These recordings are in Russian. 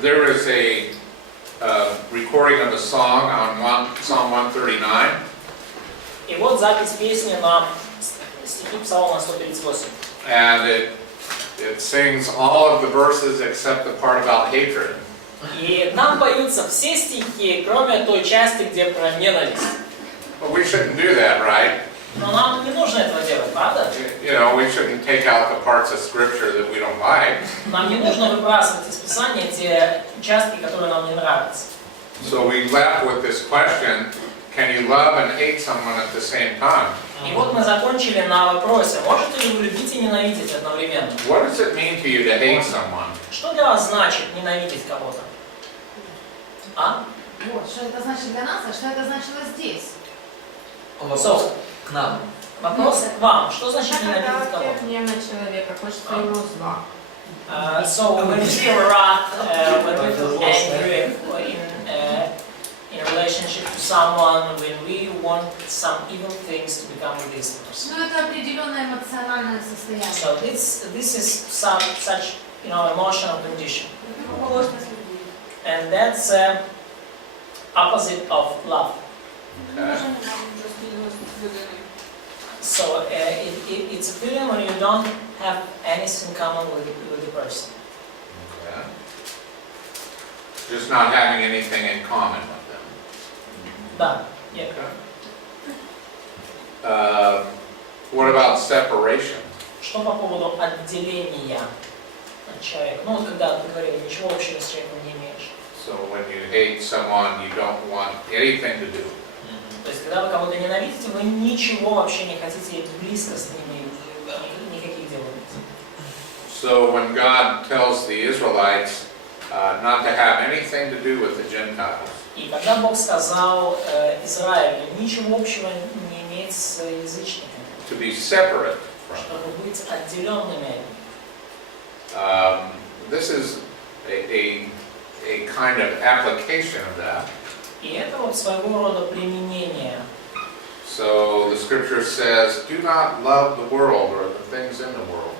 there is a recording of a song on Psalm 139. И вот запись песни на стихи Псалма 138. And it sings all of the verses except the part about hatred. И нам поются все стихи, кроме той части, где про ненависть. But we shouldn't do that, right? Но нам не нужно этого делать, правда? You know, we shouldn't take out the parts of Scripture that we don't like. Нам не нужно выбрасывать из Писания те участки, которые нам не нравятся. So we left with this question, can you love and hate someone at the same time? И вот мы закончили на вопросе, можете ли вы любить и ненавидеть одновременно? What does it mean to you to hate someone? Что для вас значит ненавидеть кого-то? А? Вот, что это значит для нас, а что это значило здесь? Вопрос к нам. Вопрос к вам. Что значит ненавидеть кого-то? Гневный человека, хочется ему зла. So when we feel wrath, when we feel angry in relationship to someone, when we want some evil things to become with this person. Ну, это определенное эмоциональное состояние. So this is such emotional condition, and that's opposite of love. Okay. So it's a feeling when you don't have anything in common with the person. Okay. Just not having anything in common with them. Да. Yeah. Okay. What about separation? Что по поводу отделения от человека? Ну вот когда ты говорил, ничего общего с человеком не имеешь. So when you hate someone, you don't want anything to do. То есть когда вы кого-то ненавидите, вы ничего вообще не хотите близко с ними, никаких дел иметь. So when God tells the Israelites not to have anything to do with the Gentiles, И когда Бог сказал Израилю ничего общего не иметь с язычниками, to be separate from them, чтобы быть отделенными от них. this is a kind of application of that. И это вот своего рода применение. So the scripture says, do not love the world or the things in the world.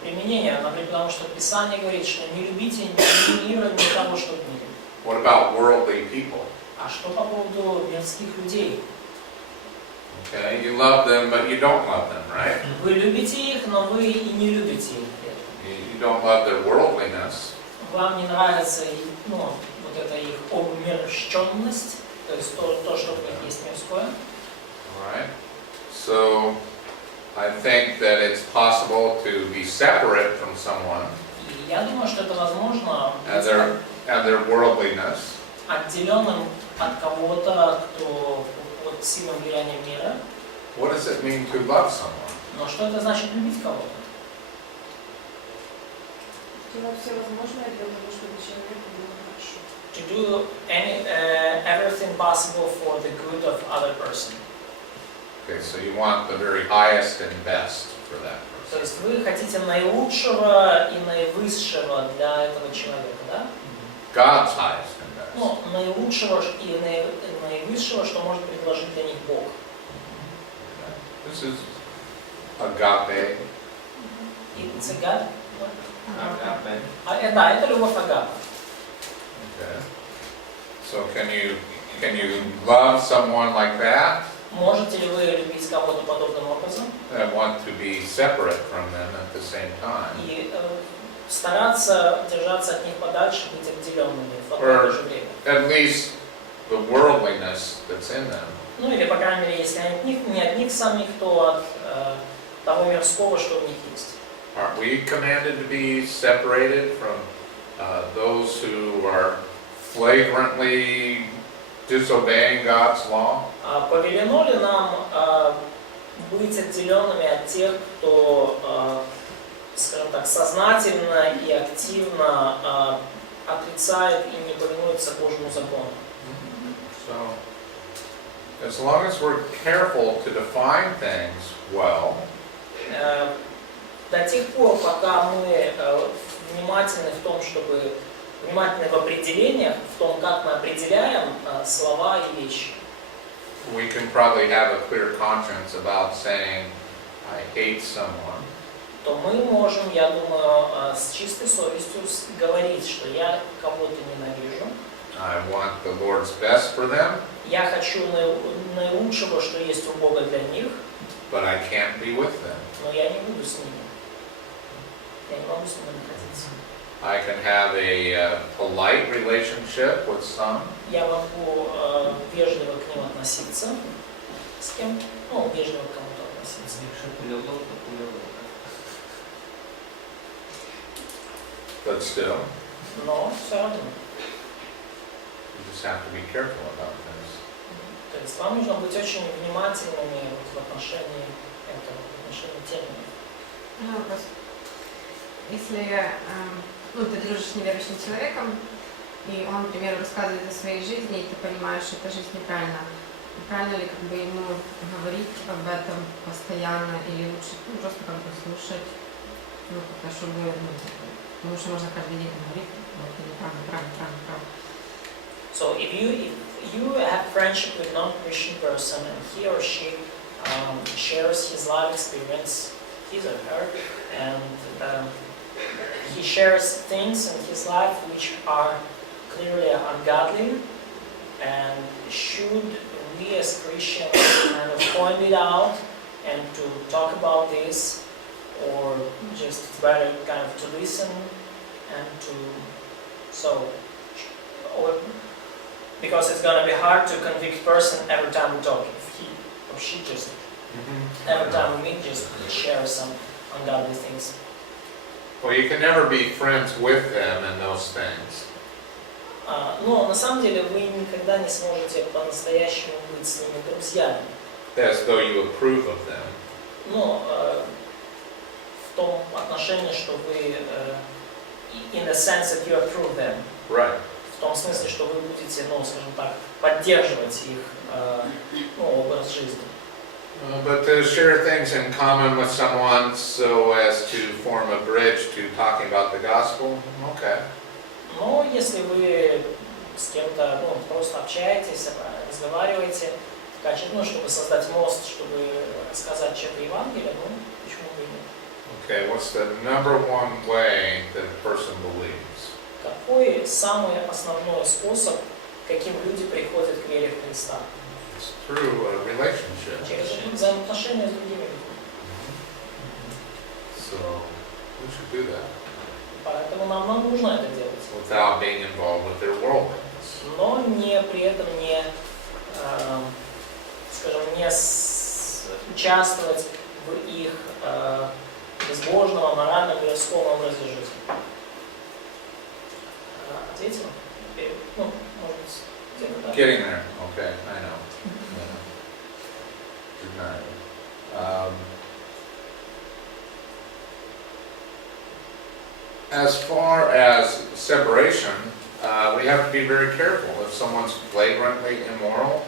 Применение, например, потому что Писание говорит, что не любите ни мира, ни того, что в мире. What about worldly people? А что по поводу мирских людей? Okay, you love them, but you don't love them, right? Вы любите их, но вы и не любите их. You don't love their worldliness. Вам не нравится вот эта их обмерщенность, то есть то, что в них есть мирское. All right. So I think that it's possible to be separate from someone И я думаю, что это возможно and their worldliness, отделенным от кого-то, кто под сильным влиянием мира. What does it mean to love someone? Но что это значит любить кого-то? Делать все возможное для того, чтобы человеку было хорошо. To do everything possible for the good of other person. Okay, so you want the very highest and best for that То person. есть вы хотите наилучшего и наивысшего для этого человека, да? God's highest and best. Ну, наилучшего и наивысшего, что может предложить для них Бог. This is agape. It's a God? Да, это любовь агапа. Okay. So can you love someone like that Можете ли вы любить кого-то подобным образом and want to be separate from them at the same time? и стараться держаться от них подальше, быть отделенными в одно и то же время? At least the worldliness that's in them. Ну или, по крайней мере, если не от них самих, то от того мирского, что в них есть. Aren't we commanded to be separated from those who are flagrantly disobeying God's law? Повелено ли нам быть отделенными от тех, кто, скажем так, сознательно и активно отрицает и не повинуется Божьему закону? So, as long as we're careful to define things well, До тех пор, пока мы внимательны в том, чтобы внимательны в определениях, в том, как мы определяем слова и вещи, we can probably have a clear conscience about saying, I hate someone. то мы можем, я думаю, с чистой совестью говорить, что я кого-то ненавижу. I want the Lord's best for them, Я хочу наилучшего, что есть у Бога для них, but I can't be with them. но я не буду с ними. Я не могу с ними находиться. I can have a polite relationship with some, Я могу вежливо к ним относиться, с кем, ну, вежливо к кому-то относиться. Якщо польовок, то польовок. but still, Но все равно. you just have to be careful about things. То есть вам нужно быть очень внимательными в отношении этого, в отношении темы. Вопрос. Если ты дружишь с неверующим человеком, и он, к примеру, рассказывает о своей жизни, и ты понимаешь, что эта жизнь неправильна, правильно ли как бы ему говорить об этом постоянно, или лучше просто как бы слушать, как-то, чтобы, потому что можно каждый день говорить, это неправда. So if you have friendship with non-Christian person and he or she shares his life experience, his or her, and he shares things in his life which are clearly ungodly, and should we as Christians kind of point it out and to talk about this, or just better kind of to listen and to or because it's going to be hard to convict person every time we talk. If he or she just every time we meet just share some ungodly things. Well, you can never be friends with them in those things. Но на самом деле вы никогда не сможете по-настоящему быть с ними друзьями. As though you approve of them. Но в том отношении, что вы in the sense that you approve them. Right. В том смысле, что вы будете, скажем так, поддерживать их образ жизни. But to share things in common with someone so as to form a bridge to talking about the gospel, okay. Но если вы с кем-то просто общаетесь, разговариваете, чтобы создать мост, чтобы рассказать что-то Евангелие, почему бы и нет? Okay, what's the number one way that a person believes? Какой самый основной способ, каким люди приходят к вере в Христа? It's through a relationship. Через взаимоотношения с другими людьми. So we should do that Поэтому нам нужно это делать. without being involved with their worldliness. Но при этом не участвовать в их безбожном, аморальном, мирском образе жизни. Ответила? Может быть, где-то так. Getting there. Okay, I know. Denied. As far as separation, we have to be very careful. If someone's flagrantly immoral,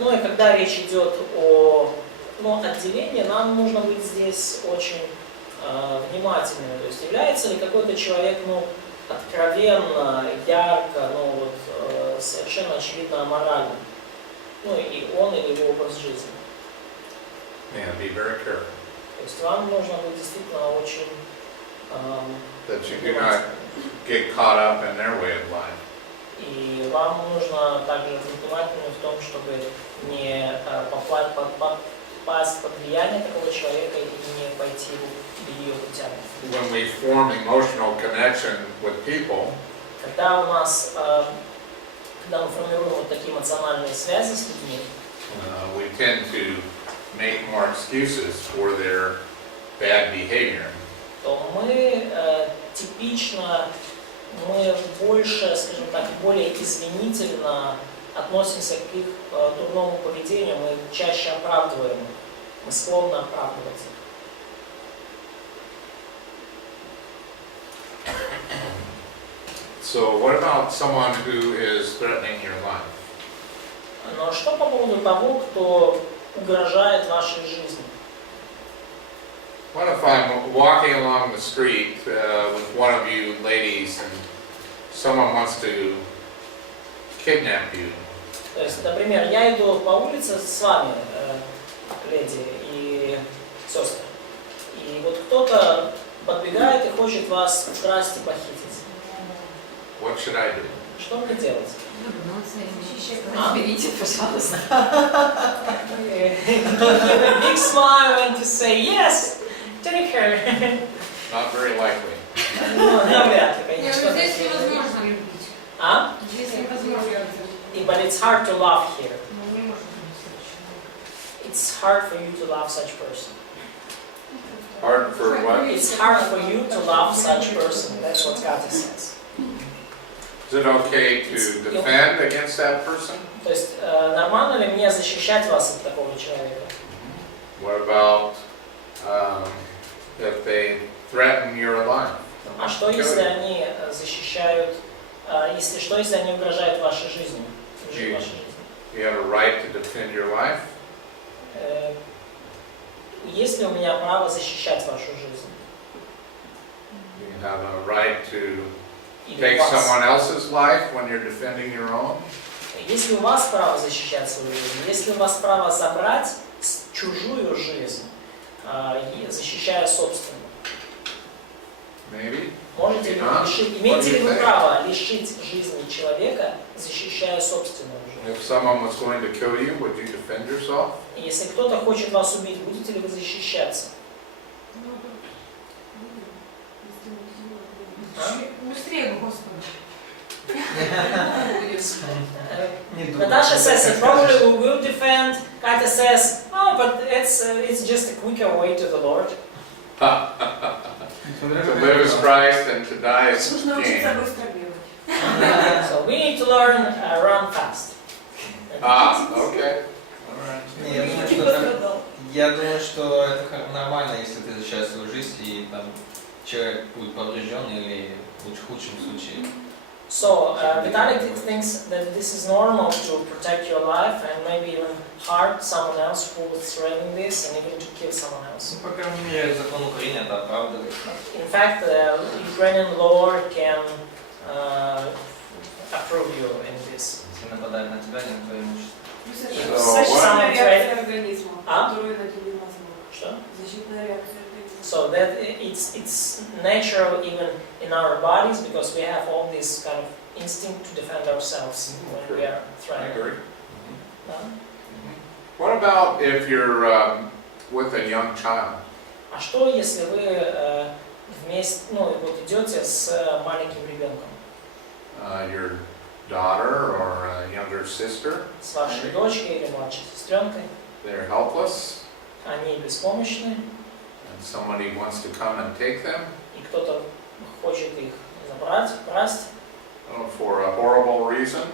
И когда речь идет о отделении, нам нужно быть здесь очень внимательными. То есть является ли какой-то человек откровенно, ярко, совершенно очевидно аморальным. И он, или его образ жизни. be very careful То есть вам нужно быть действительно очень that you do not get caught up in their way of life. И вам нужно также быть внимательным в том, чтобы не попасть под влияние такого человека и не пойти ее путями. When we form emotional connection with people, Когда мы формируем такие эмоциональные связи с людьми, we tend to make more excuses for their bad behavior. то мы больше, скажем так, более извинительно относимся к их дурному поведению, мы чаще оправдываем их, мы склонны оправдывать их. So what about someone who is threatening your life? Но что по поводу того, кто угрожает вашей жизни? What if I'm walking along the street with one of you ladies and someone wants to kidnap you? То есть, например, я иду по улице с вами, леди и сестры, и кто-то подбегает и хочет вас украсть и похитить, What should I do? что мне делать? Разберите, пожалуйста. Give a big smile and to say, yes, take her. Not very likely. Ну, навряд ли, Не, конечно. ну здесь невозможно любить. А? Здесь невозможно. But it's hard to love here. Ну, не можно любить. It's hard for you to love such person. Hard for what? It's hard for you to love such person. That's what God says. Is it okay to defend against that person? То есть нормально ли мне защищать вас от такого человека? What about if they threaten your life? А что если они защищают, если они угрожают вашей жизни? You have a right to defend your life? Есть ли у меня право защищать вашу жизнь? You have a right to Или take у вас? someone else's life when you're defending your own? Есть ли у вас право защищать свою жизнь? Есть ли у вас право забрать чужую жизнь, защищая собственную? Maybe. Можете ли вы лишить, имеете ли вы право лишить жизни человека, защищая собственную жизнь? If someone was going to kill you, would you defend yourself? Если кто-то хочет вас убить, будете ли вы защищаться? Быстрее, Господи. Natasha says that probably we will defend. Katya says, oh, but it's just a quicker way to the Lord. To live as Christ and to die as King. So we need to learn run fast. Okay. Я думаю, что это нормально, если ты защищаешь свою жизнь и там человек будет поврежден или в худшем случае. So Vitaly thinks that this is normal to protect your life and maybe even hurt someone else who is threatening this and even to kill someone else. Ну, по крайней мере, закон Украины это оправдывает. In fact, Ukrainian law can approve you in this. Если нападают на тебя, не на твое имущество. Such some threat. организма, А? которую на тебе возможно. Что? Защитная реакция организма. So that it's natural even in our bodies because we have all this kind of instinct to defend ourselves when we are I threatened. agree. Да? What about if you're with a young child? А что если вы вместе, ну вот идете с маленьким ребенком, Your daughter or a younger sister? с вашей дочкой или младшей сестренкой, They're helpless они беспомощны, and somebody wants to come and take them и кто-то хочет их забрать, украсть, for a horrible reason.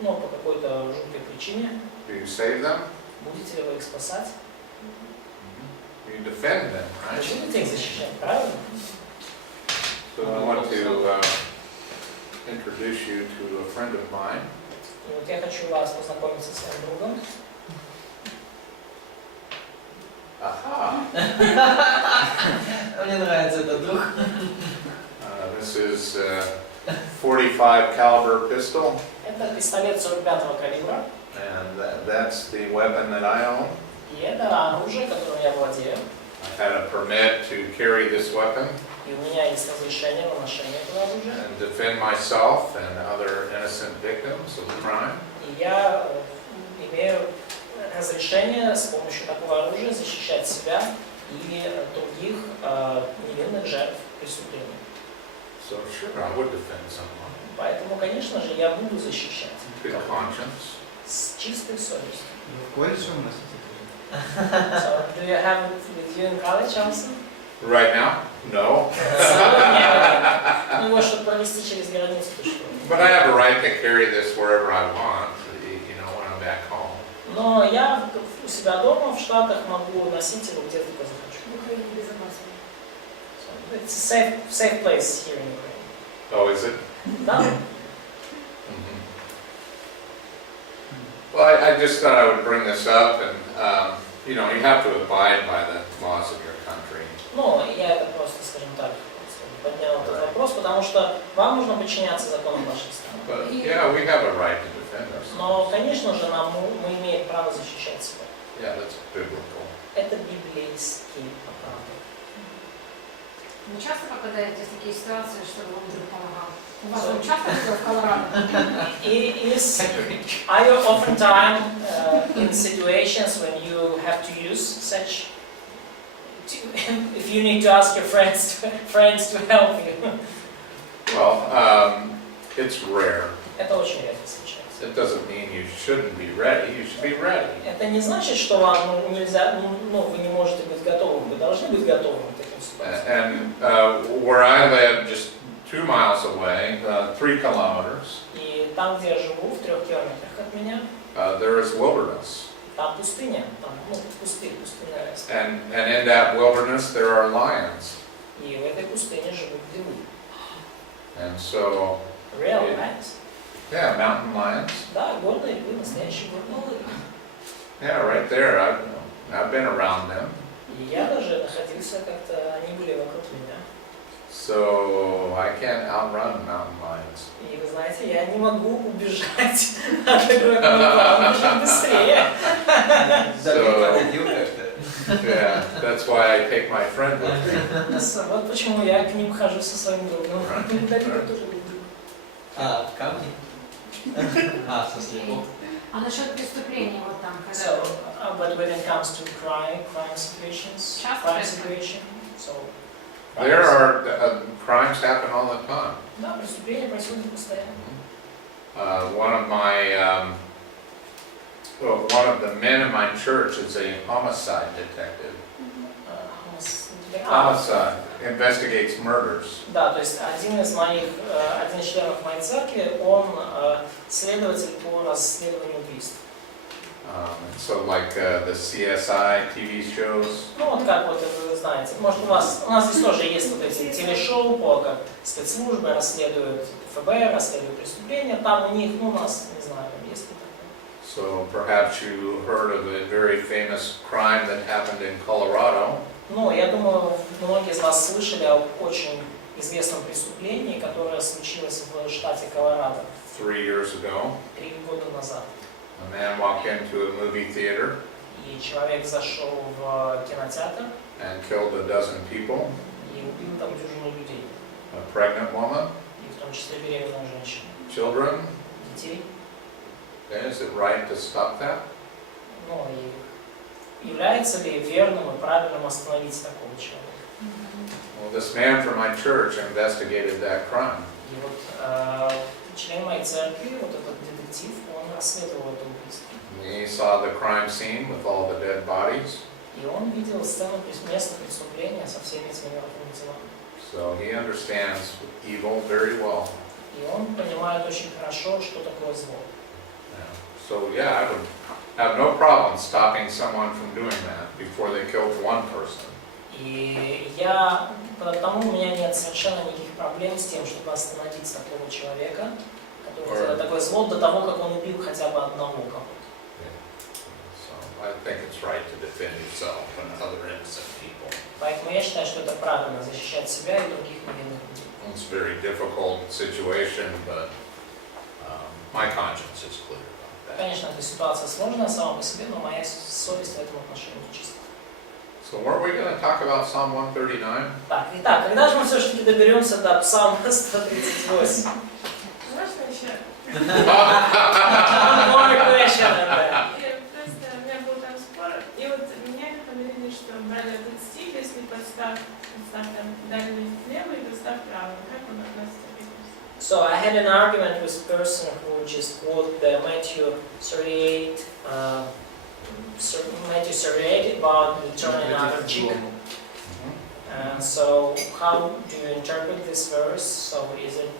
ну по какой-то жуткой причине, Do you save them? будете ли вы их спасать? You defend them, Вы right? будете их защищать, правильно? So I want to introduce you to a friend of mine. И вот я хочу вас познакомиться с своим другом. Aha! Мне нравится этот друг. This is a 45 caliber pistol, Это пистолет 45-го калибра, and that's the weapon that I own. и это оружие, которым я владею. I've had a permit to carry this weapon И у меня есть разрешение на ношение этого оружия. and defend myself and other innocent victims of crime. И я имею разрешение с помощью такого оружия защищать себя и других невинных жертв преступлений. So sure, I would defend someone. Поэтому, конечно же, я буду защищать Good conscience. с чистой совестью. В колледже у нас So, do you have it with you in college also? Right now? No. Ну, его, чтобы провести через границу, то что? But I have a right to carry this wherever I want, you know, when I'm back home. Но я у себя дома в Штатах могу носить его где только захочу. В Украине безопасно. So, it's a safe place here in Ukraine. Oh, is it? Да? Well, I just thought I would bring this up, and you know, you have to abide by the laws of your country. Ну, я это просто, скажем так, поднял этот вопрос, потому что вам нужно подчиняться законам вашей страны. But yeah, we have a right to defend ourselves. Но, конечно же, мы имеем право защищать себя. Yeah, that's biblical. Это библейский оправдан. Вы часто попадаете в такие ситуации, чтобы он вдруг помогал? У вас он часто было в Колорадо? Are you oftentimes in situations when you have to use such, if you need to ask your friends to help you? Well, it's rare. Это очень редко случается. It doesn't mean you shouldn't be ready. You should be ready. Это не значит, что вам нельзя, вы не можете быть готовым. Вы должны быть готовым к таким ситуациям. And where I live, just 2 miles away, 3 kilometers, И там, где я живу, в 3 километрах от меня, there is wilderness. там пустыня, там пустыня лес. And in that wilderness, there are lions. И в этой пустыне живут львы. And so, Real lions. yeah, mountain lions. Да, горные львы, настоящие горные львы. Yeah, right there. I've been around them. И я даже находился как-то, они были вокруг меня. So I can't outrun mountain lions. И вы знаете, я не могу убежать от игроков, он бежит быстрее. Yeah, that's why I take my friend with me. Вот почему я к ним хожу со своим другом. Давида тоже любит. Камни? В смысле, А насчет преступлений вот там, когда... So, but when it comes to crime situations, crime situation, so... There are crimes happen all the time. Да, преступления происходят постоянно. One of the men in my church is a homicide detective. Homicide investigates murders. Да, то есть один из членов моей церкви, он следователь по расследованию убийств. So like the CSI TV shows. Ну вот как вот вы знаете, может у нас здесь тоже есть вот эти телешоу, по как спецслужбы расследуют ФБР, расследуют преступления, там у них, у нас, не знаю, там есть ли такое. So perhaps you heard of a very famous crime that happened in Colorado. Ну, я думаю, многие из вас слышали о очень известном преступлении, которое случилось в штате Колорадо 3 years ago. 3 года назад. A man walked into a movie theater И человек зашел в кинотеатр and killed a dozen people, и убил там дюжину людей, a pregnant woman, и в том числе беременную женщину, children. детей. Is it right to stop that? Ну и является ли верным и правильным остановить такого человека? Well, this man from my church investigated that crime. И вот член моей церкви, вот этот детектив, он расследовал это убийство. He saw the crime scene with all the dead bodies. И он видел сцену места преступления со всеми этими мертвыми телами. So he understands evil very well. И он понимает очень хорошо, что такое зло. So yeah, I would have no problem stopping someone from doing that before they killed one person. И потому у меня нет совершенно никаких проблем с тем, чтобы остановить такого человека, который делает такое зло, до того, как он убил хотя бы одного кого-то. So I think it's right to defend yourself and other innocent people. Поэтому я считаю, что это правильно защищать себя и других невинных людей. It's a very difficult situation, but my conscience is clear. Конечно, эта ситуация сложная сама по себе, но моя совесть в этом отношении чиста. So weren't we going to talk about Psalm 139? Так, итак, когда же мы все-таки доберемся до Псалма 138? Можно еще? One more question on that. Просто у меня был там спор, и вот меня говорили, что брали этот стих, если подставь там дальний левый и подставь правый. Как он относится к этому? So I had an argument with a person who just quoted Matthew 38, Matthew 38 about the turning other cheek. So how do you interpret this verse? So is it,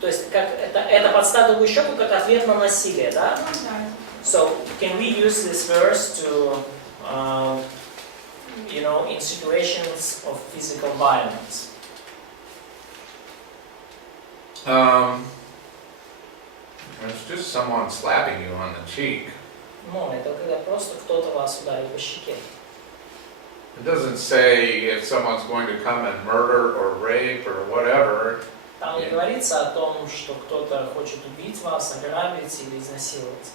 то есть как это подставь другую щеку как ответ на насилие, да? So can we use this verse to, in situations of physical violence? It's just someone slapping you on the cheek. Ну, это когда просто кто-то вас ударит по щеке. It doesn't say if someone's going to come and murder or rape or whatever. Там не говорится о том, что кто-то хочет убить вас, ограбить или изнасиловать.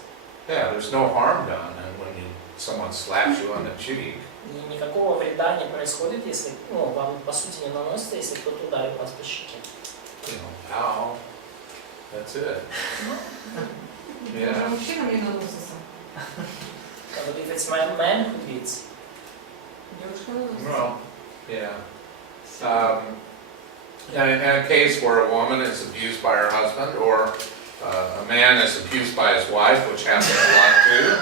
Yeah, there's no harm done, and when you someone slaps you on the cheek. И никакого вреда не происходит, если, ну, вам по сути не наносится, если кто-то ударит вас по щеке. You know, ow. That's it. Yeah. Мужчинам не наносится. But if it's my man who beats, Девушка наносится. Well, yeah. In a case where a woman is abused by her husband, or a man is abused by his wife, which happens a lot too,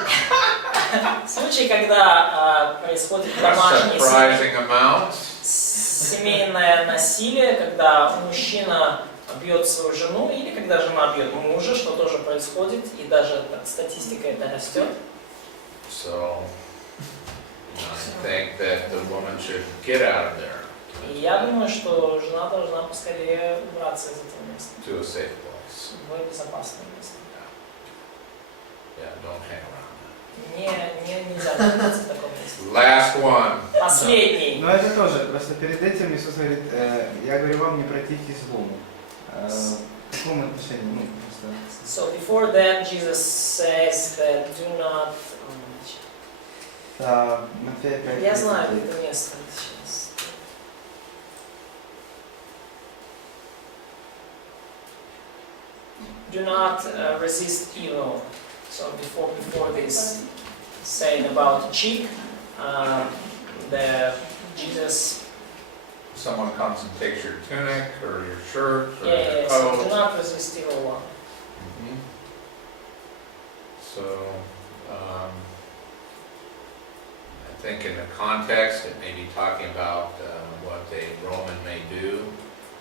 в случае, когда происходит a домашнее surprising amount. семейное насилие, когда мужчина бьет свою жену, или когда жена бьет мужа, что тоже происходит, и даже так, статистика это растет. So, I think that the woman should get out of there И я думаю, что жена должна поскорее убраться из этого места, to a safe place. в безопасное место. Yeah, don't hang around. Нельзя находиться в таком месте. Last one. Последний. Но это тоже, просто перед этим Иисус говорит, я говорю вам, не противьтесь злому. В каком отношении? Ну, просто... So before that, Jesus says that do not. Матфея 5. Я знаю это место сейчас. Do not resist evil. So before this saying about cheek, the Jesus. Someone comes and takes your tunic or your shirt or Yeah, your so do coat. not resist evil one. Mhm. So, I think in the context, it may be talking about what a Roman may do.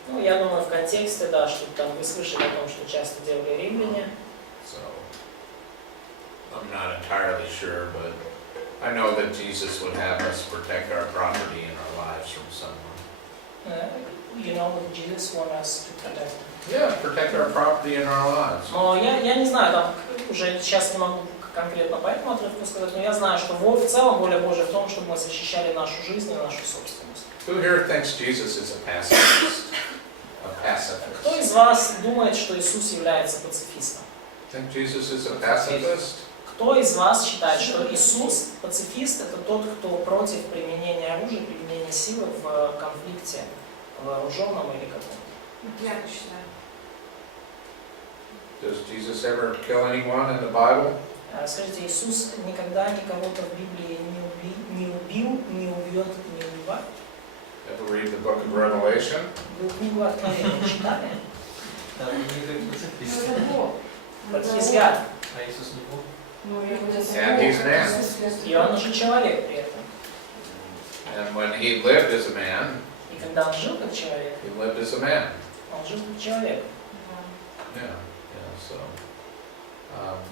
Ну, я думаю, в контексте, да, что там вы слышали о том, что часто делали римляне. So, I'm not entirely sure, but I know that Jesus would have us protect our property and our lives from someone. You know what Jesus wants us to protect. Yeah, protect our property and our lives. Но я не знаю, там уже сейчас не могу конкретно по этому отрывку сказать, но я знаю, что в целом воля Божия в том, чтобы мы защищали нашу жизнь и нашу собственность. Who here thinks Jesus is a pacifist? A pacifist? Кто из вас думает, что Иисус является пацифистом? Think Jesus is a pacifist? Кто из вас считает, что Иисус, пацифист, это тот, кто против применения оружия, применения силы в конфликте, вооруженном или каком-то? Я считаю. Does Jesus ever kill anyone in the Bible? Скажите, Иисус никогда никого-то в Библии не убил, не убьет, не убивает? Ever read the book of Revelation? Вы книгу Откровения читали? Да, они как пацифисты. Это Бог. But he's God. А Иисус не Бог? And he's man. И он уже человек при этом. And when he lived as a man, И когда он жил как человек, he lived as a man. он жил как человек. Yeah, so,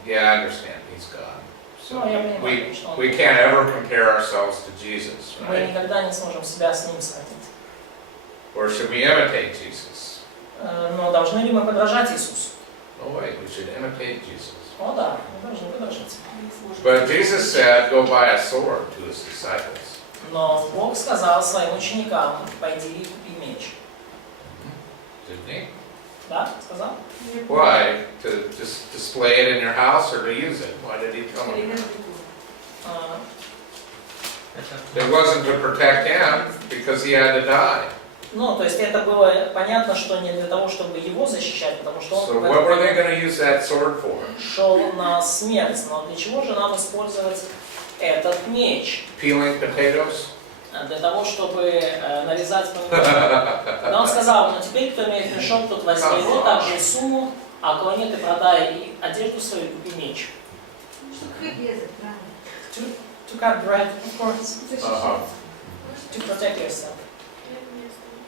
yeah, I understand, he's God. Ну, So, я понимаю, что он... we can't ever compare ourselves to Jesus, Мы right? никогда не сможем себя с ним сравнить. Or should we imitate Jesus? Но должны ли мы подражать Иисусу? Oh wait, we should imitate Jesus. О да, мы должны подражать. But Jesus said, go buy a sword to his disciples. Но Бог сказал своим ученикам, пойди и купи меч. Didn't he? Да, сказал? Why? To just display it in your house or to use it? Why did he tell them? It wasn't to protect him because he had to die. Ну, то есть это было понятно, что не для того, чтобы его защищать, потому что So он what were they going to use that sword for? шел на смерть. Но для чего же нам использовать этот меч? Peeling potatoes? Для того, чтобы нарезать помидоры. Когда он сказал, ну теперь, кто имеет мешок, тот возьми его, также и сумму, а кого нет, и продай и одежду свою, и купи меч. Чтобы хлеб резать, правильно. To cut bread, of course, Uh-huh. to protect yourself.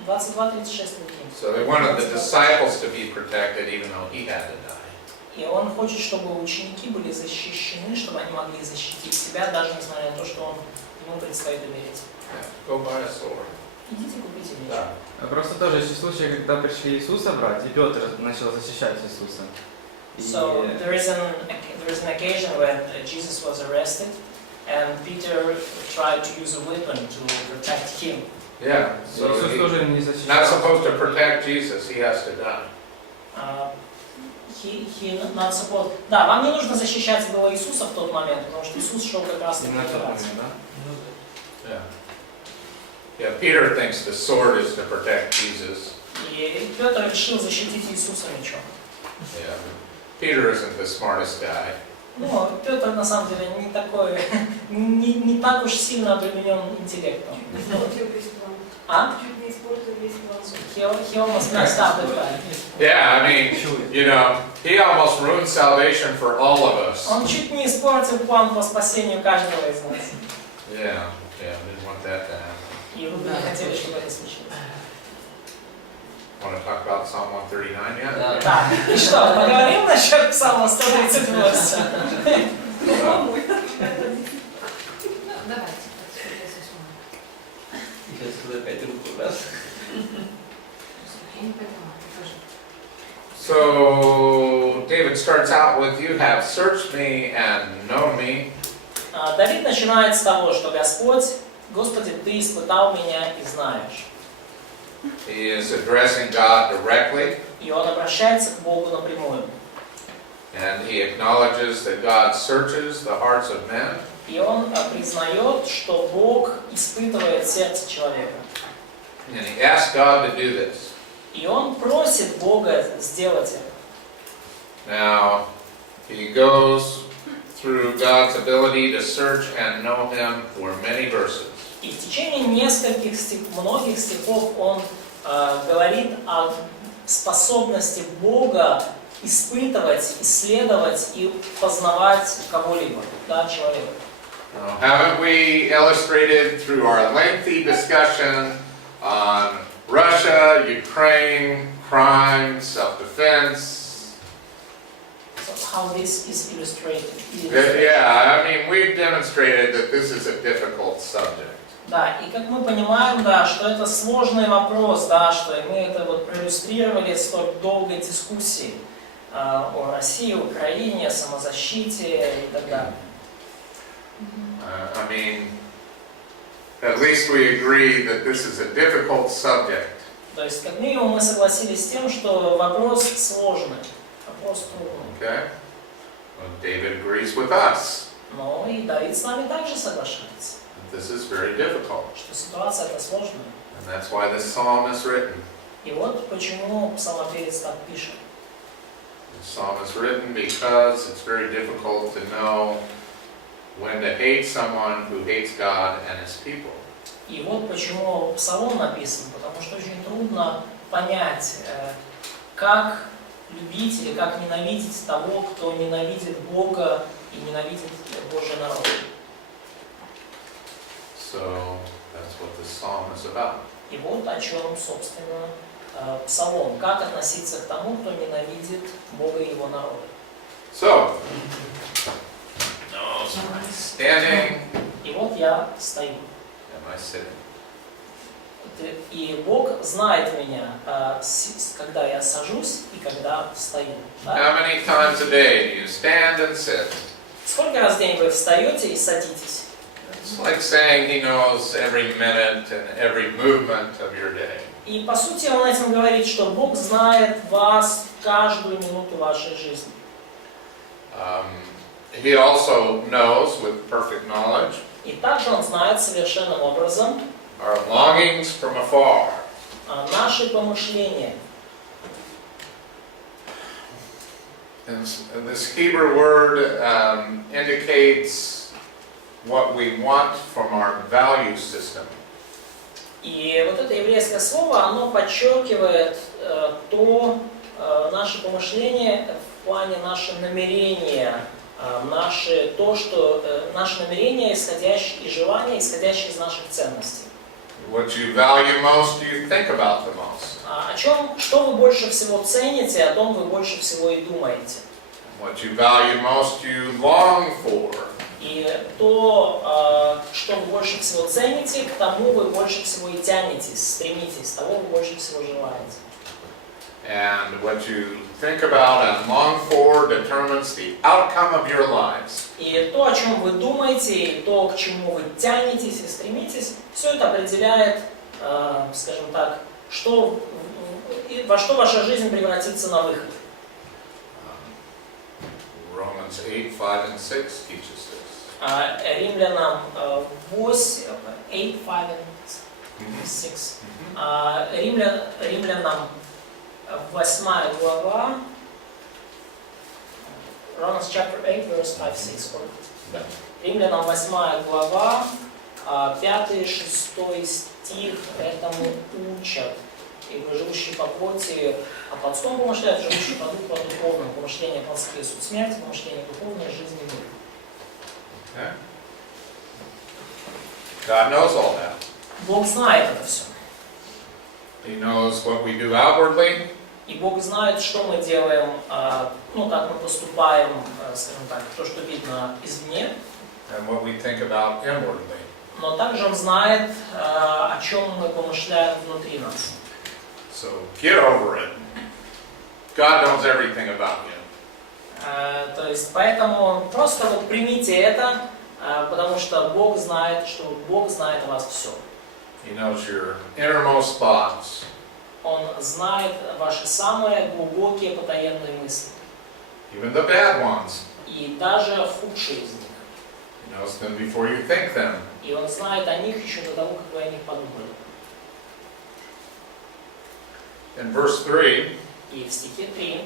22:36 Луки. So they wanted the disciples to be protected even though he had to die. И он хочет, чтобы ученики были защищены, чтобы они могли защитить себя, даже несмотря на то, что ему предстоит умереть. Yeah. Go buy a sword. Идите купите меч. Да. Просто тоже есть случаи, когда пришли Иисуса брать, и Петр начал защищать Иисуса. So there is an occasion when Jesus was arrested, and Peter tried to use a weapon to protect him. Yeah. So Иисус he's тоже не not защищал. supposed to protect Jesus. He has to die. not supposed. Да, вам не нужно защищать было Иисуса в тот момент, потому что Иисус шел как раз Именно таки тот умирать. момент, да? Yeah. Yeah, Peter thinks the sword is to protect Jesus. И Петр решил защитить Иисуса мечом. Yeah. Peter isn't the smartest guy. Ну, Петр на самом деле не такой, не так уж сильно обременен интеллектом. А? He almost messed up the guy. Yeah, I mean, you know, he almost ruined salvation for all of us. Он чуть не испортил план по спасению каждого из нас. Yeah, didn't want that to happen. И вы бы не хотели, чтобы это случилось. Want to talk about Psalm 139 yet? Да. Так, и что, поговорим насчет Псалма 138? Ну, давайте. Сейчас туда опять руку раз. Я не поняла, тоже. So David starts out with, "You have searched me and known me." Давид начинает с того, что Господи, Ты испытал меня и знаешь. He is addressing God directly, И он обращается к Богу напрямую. and he acknowledges that God searches the hearts of men. И он признает, что Бог испытывает сердце человека. And he asks God to do this. И он просит Бога сделать это. Now, he goes through God's ability to search and know him for many verses. И в течение нескольких многих стихов он говорит о способности Бога испытывать, исследовать и познавать кого-либо, да, человека. Haven't we illustrated through our lengthy discussion on Russia, Ukraine, crime, self-defense? So how this is illustrated? Yeah, I mean, we've demonstrated that this is a difficult subject. Да, и как мы понимаем, да, что это сложный вопрос, да, что мы это вот проиллюстрировали столь долгой дискуссией о России, Украине, самозащите и так далее. I mean, at least we agree that this is a difficult subject. То есть, как минимум, мы согласились с тем, что вопрос сложный, вопрос трудный. Okay? Well, David agrees with us. Но и Давид с нами также соглашается, This is very difficult. что ситуация эта сложная. And that's why this psalm is written. И вот почему псалмопевец так пишет. The psalm is written because it's very difficult to know when to hate someone who hates God and His people. И вот почему псалом написан, потому что очень трудно понять, как любить или как ненавидеть того, кто ненавидит Бога и ненавидит Божий народ. So that's what this psalm is about. И вот о чем, собственно, псалом. Как относиться к тому, кто ненавидит Бога и Его народа. So, standing, И вот я стою. am I sitting? И Бог знает меня, когда я сажусь и когда встаю. Да? How many times a day do you stand and sit? Сколько раз в день вы встаете и садитесь? It's like saying He knows every minute and every movement of your day. И по сути он этим говорит, что Бог знает вас каждую минуту вашей жизни. He also knows with perfect knowledge И также он знает совершенным образом our longings from afar. наши помышления. And this Hebrew word indicates what we want from our value system. И вот это еврейское слово, оно подчеркивает наше помышление в плане нашего намерения, наше намерение, исходящее, и желание, исходящее из наших ценностей. What you value most, you think about the most. Что вы больше всего цените, о том вы больше всего и думаете. What you value most, you long for. И то, что вы больше всего цените, к тому вы больше всего и тянетесь, стремитесь, того вы больше всего желаете. And what you think about and long for determines the outcome of your lives. И то, о чем вы думаете, и то, к чему вы тянетесь и стремитесь, все это определяет, скажем так, во что ваша жизнь превратится на выход. Romans 8, 5, and 6 teaches this. Римлянам 8, 5 and 6. Римлянам 8 глава, Romans chapter 8, verse 5, 6. Римлянам 8 глава, 5-6 стих этому учат. Ибо живущие по плоти о плотском помышляют, живущие по духу о духовном. Помышление плотские суть смерти, помышление духовное жизнь и мир. Okay? God knows all that. Бог знает это все. He knows what we do outwardly. И Бог знает, что мы делаем, ну, как мы поступаем, скажем так, то, что видно извне. And what we think about inwardly. Но также Он знает, о чем мы помышляем внутри нас. So get over it. God knows everything about you. То есть, поэтому просто вот примите это, потому что Бог знает, что Бог знает о вас все. He knows your innermost thoughts. Он знает ваши самые глубокие потаенные мысли. Even the bad ones. И даже худшие из них. He knows them before you think them. И Он знает о них еще до того, как вы о них подумали. In verse 3, И в стихе 3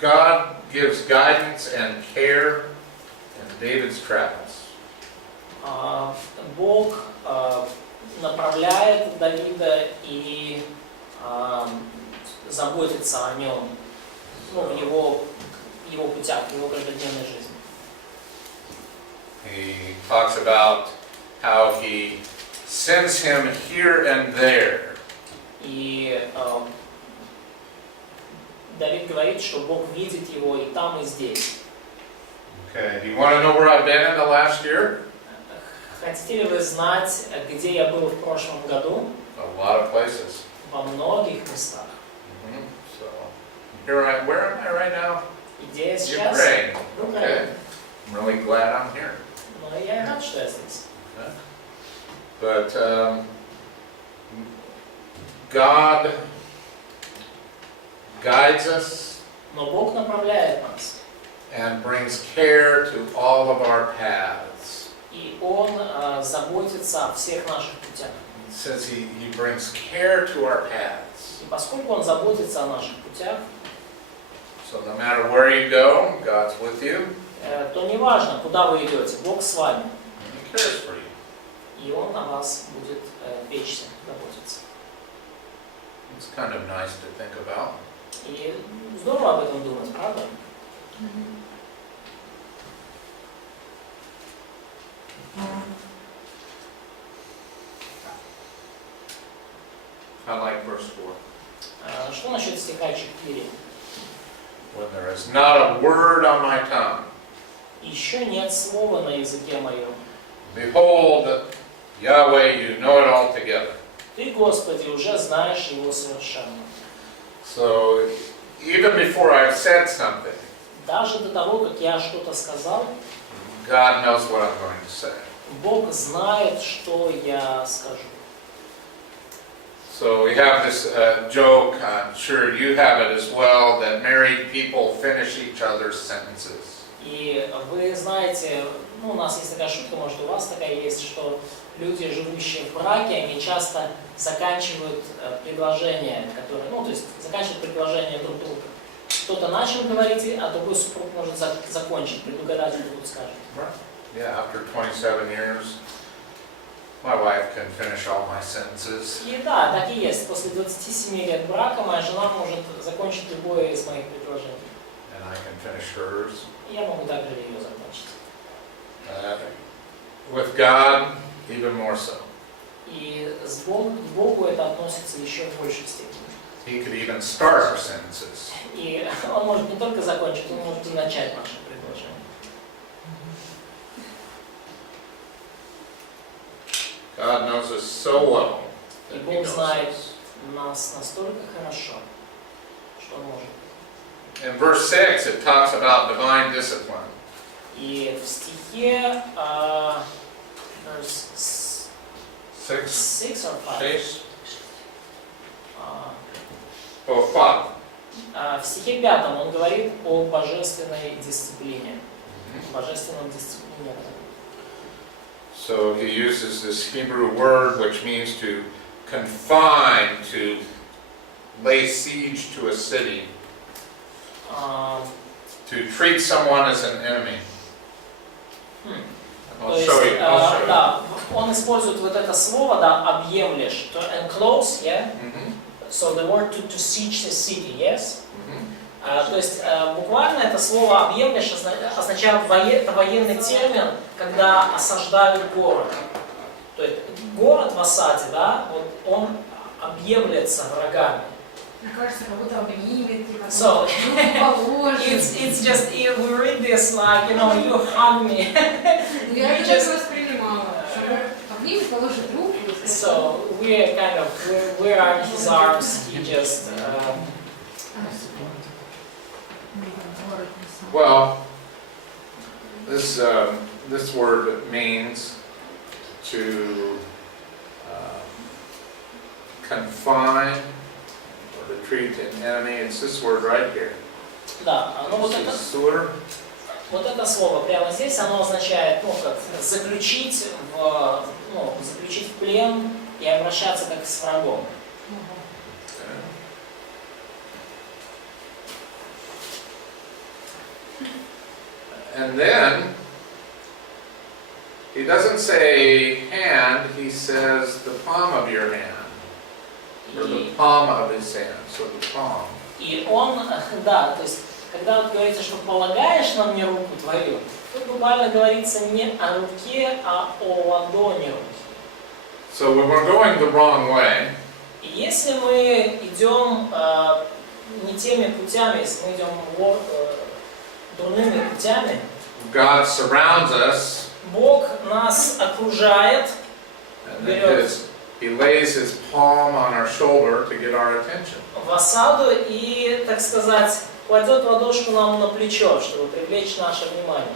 God gives guidance and care in David's travels. Бог направляет Давида и заботится о нем, ну, в его путях, в его каждодневной жизни. He talks about how he sends him here and there. И Давид говорит, что Бог видит его и там, и здесь. Okay, do you want to know where I've been in the last year? Хотите ли вы знать, где я был в прошлом году? A lot of places. Во многих местах. So, where am I right now? И где я сейчас? Ukraine. В Украине. Okay. I'm really glad I'm here. Но я рад, что я здесь. Okay. But God guides us Но Бог направляет нас. and brings care to all of our paths. И Он заботится о всех наших путях. It says he brings care to our paths. И поскольку Он заботится о наших путях, So no matter where you go, God's with you. то неважно, куда вы идете, Бог с вами. And he cares for you. И Он о вас будет вечно заботиться. It's kind of nice to think about. И здорово об этом думать, правда? I like verse 4. Что насчет стиха 4? When there is not a word on my tongue, Еще нет слова на языке моем. behold, Yahweh, you know it all together. Ты, Господи, уже знаешь его совершенно. So even before I've said something, Даже до того, как я что-то сказал, God knows what I'm going to say. Бог знает, что я скажу. So we have this joke, I'm sure you have it as well, that married people finish each other's sentences. И вы знаете, ну, у нас есть такая шутка, может, у вас такая есть, что люди, живущие в браке, они часто заканчивают предложения, которые, ну, то есть заканчивают предложения друг друга. Кто-то начал говорить, а другой супруг может закончить, предугадать, что кто-то скажет. Yeah, after 27 years, my wife can finish all my sentences. И да, так и есть. После 27 лет брака моя жена может закончить любое из моих предложений. And I can finish hers. И я могу также ее закончить. With God, even more so. И к Богу это относится еще в большей степени. He could even start our sentences. И Он может не только закончить, Он может и начать наше предложение. God knows us so well И that He Бог knows знает us. нас настолько хорошо, что Он может. In verse 6, it talks about divine discipline. И в стихе verse 6, 6 or 5? 6, oh, 5. в стихе 5 он говорит о божественной дисциплине. Божественном дисциплинировании. So he uses this Hebrew word which means to confine, to lay siege to a city, to treat someone as an enemy. То есть, да, он использует вот это слово, да, объемлешь, to enclose, yeah? So the word to siege the city, yes? То есть буквально это слово объемлешь означает военный термин, когда осаждают город. То есть город в осаде, да, вот он объемлется врагами. Мне кажется, как будто обнимет, So, положит. it's just, we read this like, you know, you hug me. Я You это just- так воспринимала, что обнимет, положит руку. So we're kind of, we're on his arms, he just, Well, this word means to confine or to treat an enemy. It's this word right here. да, ну вот This это, is sur. вот это слово прямо здесь, оно означает, ну, как заключить заключить в плен и обращаться как с врагом. And then, he doesn't say hand, he says the palm of your hand, or the palm of his hand, so the palm. И он, да, то есть, когда вот говорится, что полагаешь на мне руку твою, тут буквально говорится не о руке, а о ладони руки. So when we're going the wrong way, И если мы идем не теми путями, если мы идем дурными путями, God surrounds us, Бог нас окружает, and then he lays his palm on our shoulder to get our attention. в осаду и, так сказать, кладет ладошку нам на плечо, чтобы привлечь наше внимание.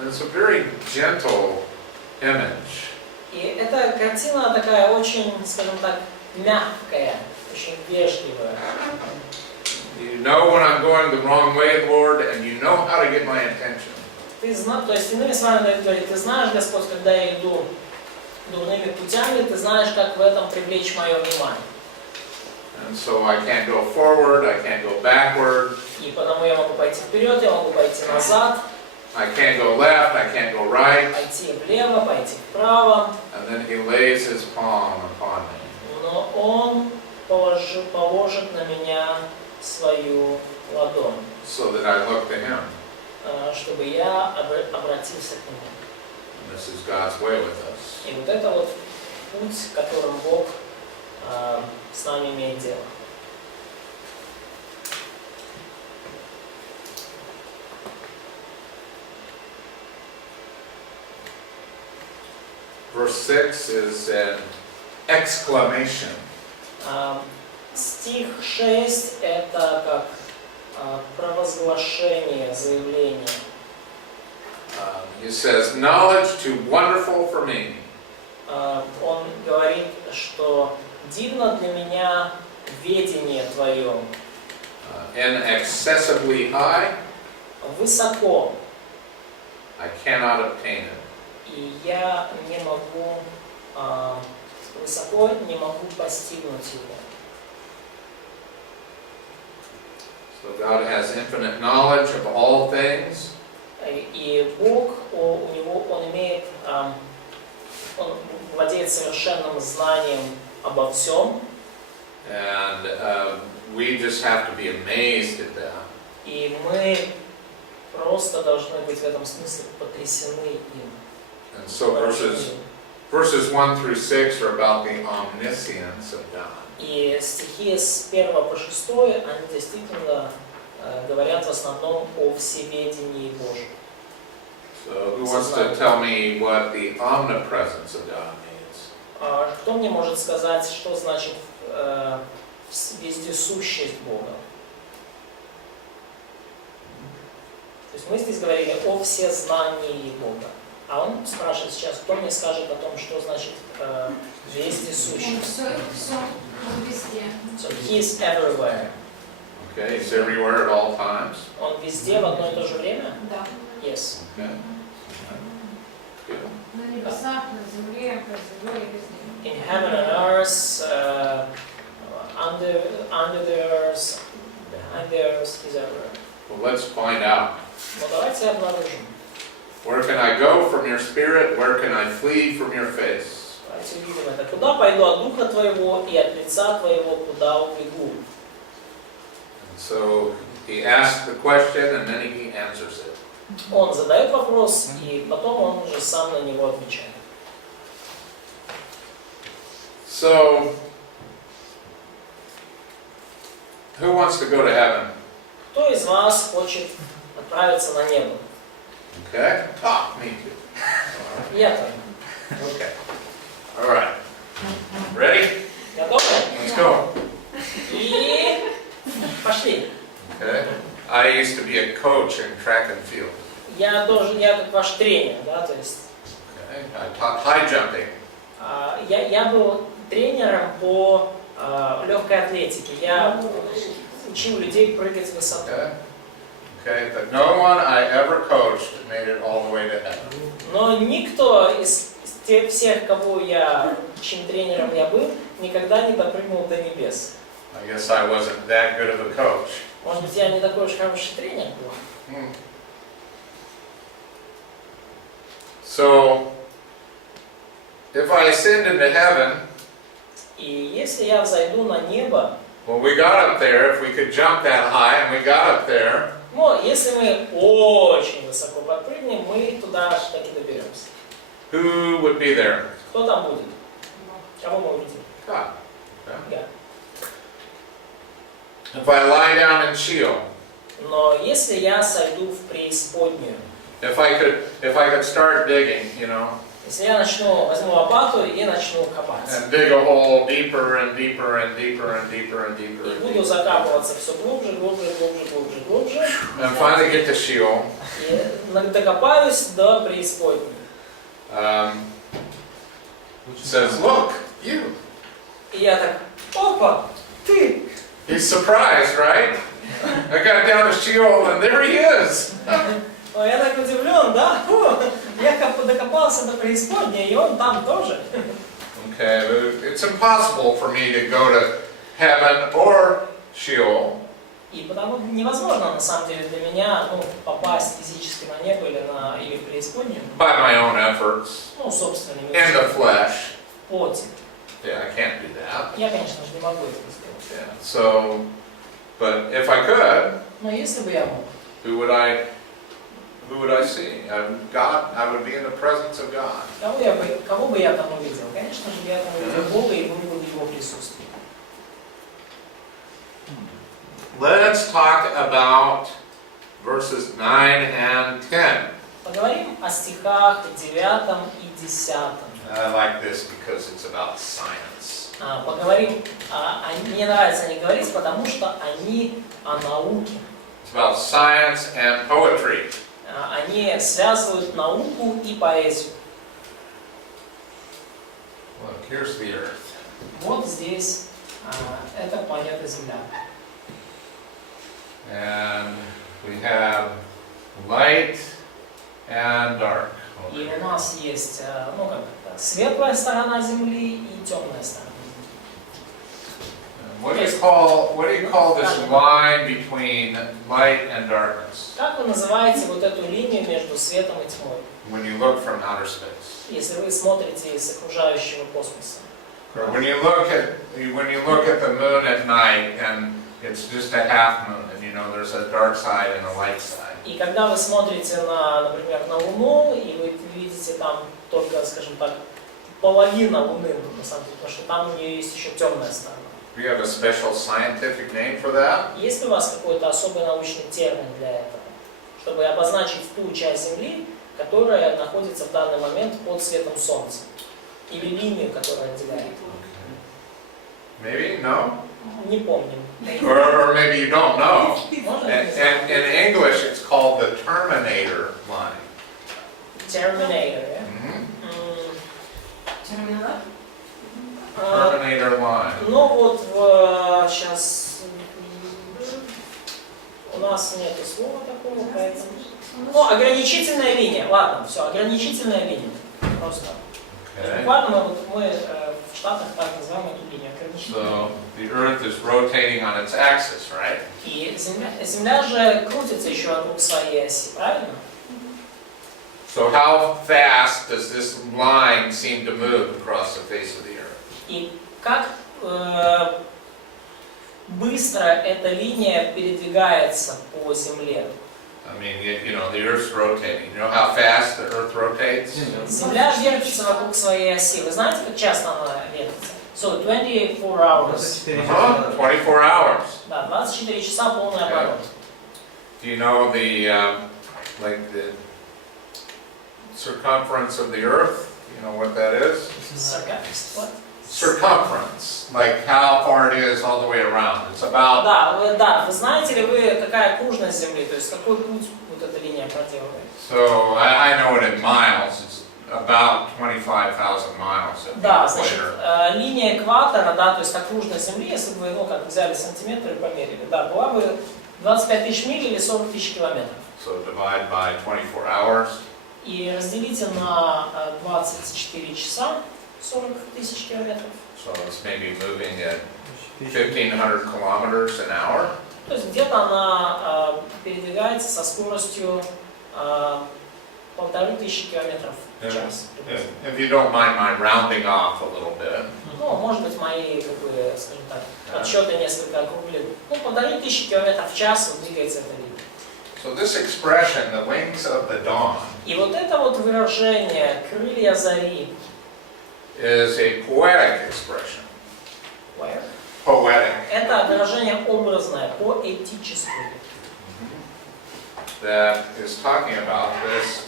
And it's a very gentle image. И эта картина такая очень, скажем так, мягкая, очень вежливая. You know when I'm going the wrong way, Lord, and you know how to get my attention. Ты знаешь, то есть иными словами говорит, ты знаешь, Господь, когда я иду дурными путями, ты знаешь, как в этом привлечь мое внимание. And so I can't go forward, I can't go backward, И потому я могу пойти вперед, я могу пойти назад, I can't go left, I can't go right. пойти влево, пойти вправо. And then he lays his palm upon me. Но Он положит на меня свою ладонь, So that I look to him. чтобы я обратился к Нему. And this is God's way with us. И вот это вот путь, которым Бог с нами имеет дело. Verse 6 is an exclamation. Стих 6 это как провозглашение, заявление. He says, knowledge too wonderful for me. Он говорит, что дивно для меня ведение Твое, Inaccessibly high, высоко, I cannot obtain it. и я не могу, высоко не могу постигнуть его. So God has infinite knowledge of all things. И Бог, Он имеет, Он владеет совершенным знанием обо всем, And we just have to be amazed at that. и мы просто должны быть в этом смысле потрясены им. And so verses 1 through 6 are about the omniscience of God. И стихи с 1 по 6, они действительно говорят в основном о всеведении Божьем. So who wants to tell me what the omnipresence of God means? Кто мне может сказать, что значит вездесущесть Бога? То есть мы здесь говорили о всезнании Бога. А он спрашивает сейчас, кто мне скажет о том, что значит вездесущесть. Все, везде. So he is everywhere. Okay, he's everywhere at all times. Он везде в одно и то же время? Да. Yes. Okay. Good. На небесах, на земле, под землей и везде. In heaven and earth, under the earth, behind the earth, he's everywhere. Well, let's find out. Но давайте обнаружим. Where can I go from your spirit? Where can I flee from your face? Давайте увидим это. Куда пойду от Духа Твоего и от лица Твоего, куда убегу? So he asks the question and then he answers it. Он задает вопрос, и потом он уже сам на него отвечает. So, who wants to go to heaven? Кто из вас хочет отправиться на небо? Okay? Me too. Я тоже. Okay. All right. Ready? Готовы? Let's go. И пошли. Okay. I used to be a coach in track and field. Я как ваш тренер, да, то есть Okay. I taught high jumping. я был тренером по легкой атлетике. Я учил людей прыгать в высоту. Okay. Okay. But no one I ever coached made it all the way to heaven. Но никто из всех, чьим тренером я был, никогда не допрыгнул до небес. I guess I wasn't that good of a coach. Может быть, я не такой уж хороший тренер был. So, if I ascend into heaven, И если я взойду на небо, well, we got up there. If we could jump that high, and we got up there, но если мы очень высоко подпрыгнем, мы туда аж таки доберемся. who would be there? Кто там будет? Кого мы увидим? God. Я. If I lie down in Sheol, Но если я сойду в преисподнюю, if I could start digging, если я возьму лопату и начну копать, and dig a hole deeper and deeper and deeper and deeper and deeper, и буду закапываться все глубже, and finally get to Sheol, и докопаюсь до преисподней. says, "Look, you." И я так, опа, ты! He's surprised, right? I got down to Sheol, and there he is. Я так удивлен, да? Я докопался до преисподней, и он там тоже. Okay, but it's impossible for me to go to heaven or Sheol. И потому невозможно, на самом деле, для меня попасть физически на небо или в преисподнюю, By my own efforts, собственными in the flesh. плоти. Yeah, I can't do that. Я, конечно же, не могу это сделать. Yeah. So, but if I could, Но если бы я мог, who would I see? God. I would be in the presence of God. кого бы я там увидел? Конечно же, я там увидел Бога и был бы в Его присутствии. Let's talk about verses 9 and 10. Поговорим о стихах 9 и 10. I like this because it's about science. Поговорим, мне нравится о них говорить, потому что они о науке. It's about science and poetry. Они связывают науку и поэзию. Look, here's the earth. Вот здесь это планета Земля. And we have light and dark. И у нас есть светлая сторона Земли и темная сторона. What do you call this line between light and darkness? Как вы называете вот эту линию между светом и тьмой, When you look from outer space. если вы смотрите из окружающего космоса? Or when you look at the moon at night and it's just a half moon, and there's a dark side and a light side. И когда вы смотрите например, на Луну, и вы видите там только, скажем так, половина Луны, на самом деле, потому что там у нее есть еще темная сторона. Do you have a special scientific name for that? Есть ли у вас какой-то особый научный термин для этого, чтобы обозначить ту часть Земли, которая находится в данный момент под светом Солнца? Или линию, которая отделяет? Maybe? No? Не помним. Or maybe you don't know. Можно? And in English it's called the terminator line. Terminator, yeah? Терминатор? Terminator line. Ну вот сейчас нас нет слова такого, поэтому... Ну, ограничительная линия, ладно, все, ограничительная линия. Просто. Okay. Буквально мы в Штатах так называем эту линию, ограничительную. So the earth is rotating on its axis, right? И Земля же крутится еще вокруг своей оси, правильно? So how fast does this line seem to move across the face of the earth? И как быстро эта линия передвигается по Земле? I mean, you know, the earth's rotating. You know how fast the earth rotates? Земля вертится вокруг своей оси. Вы знаете, как часто она вертится? So, 24 hours. 24 hours. Да, 24 часа полный оборот. Do you know the, like the circumference of the earth? You know what that is? What? Circumference, like how far it is all the way around. It's about... Да, вы знаете ли вы, какая окружность Земли, то есть какой путь вот эта линия проделывает? So I know it in miles. It's about 25,000 miles. Да, значит, линия экватора, да, то есть окружность Земли, если бы вы, ну, как взяли сантиметры и померили, да, была бы 25 тысяч миль или 40 тысяч километров. So divide by 24 hours. И разделите на 24 часа, 40 тысяч километров. So it's maybe moving at 1,500 kilometers an hour. То есть где-то она передвигается со скоростью 1500 километров в час. If you don't mind my rounding off a little bit. Ну, может быть, мои, как бы, скажем так, подсчеты несколько округлены. Ну, 1500 километров в час двигается эта линия. So this expression, the wings of the dawn, И вот это вот выражение «крылья зари», is a poetic expression. where? Poetic. Это выражение образное, поэтическое. That is talking about this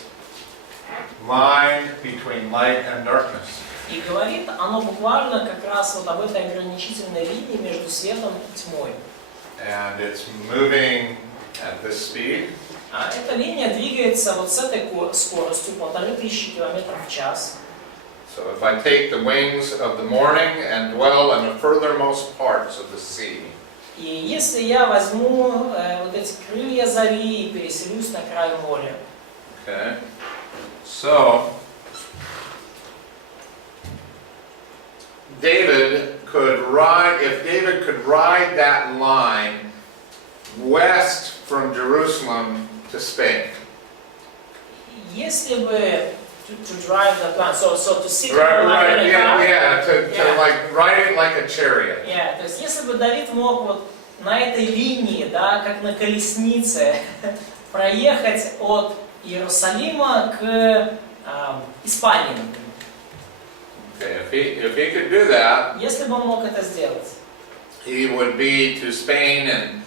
line between light and darkness. И говорит оно буквально как раз вот об этой ограничительной линии между светом и тьмой. And it's moving at this speed. А эта линия двигается вот с этой скоростью 1500 километров в час. So if I take the wings of the morning and dwell in the furthermost parts of the sea. И если я возьму вот эти крылья зари и переселюсь на край моря. Okay. So David could ride, if David could ride that line west from Jerusalem to Spain. Если бы to drive the plan, so to sit Right, like in a car. to like ride it like a chariot. То есть если бы Давид мог вот на этой линии, да, как на колеснице, проехать от Иерусалима к Испании, например. Okay, if he could do that, Если бы он мог это сделать, he would be to Spain in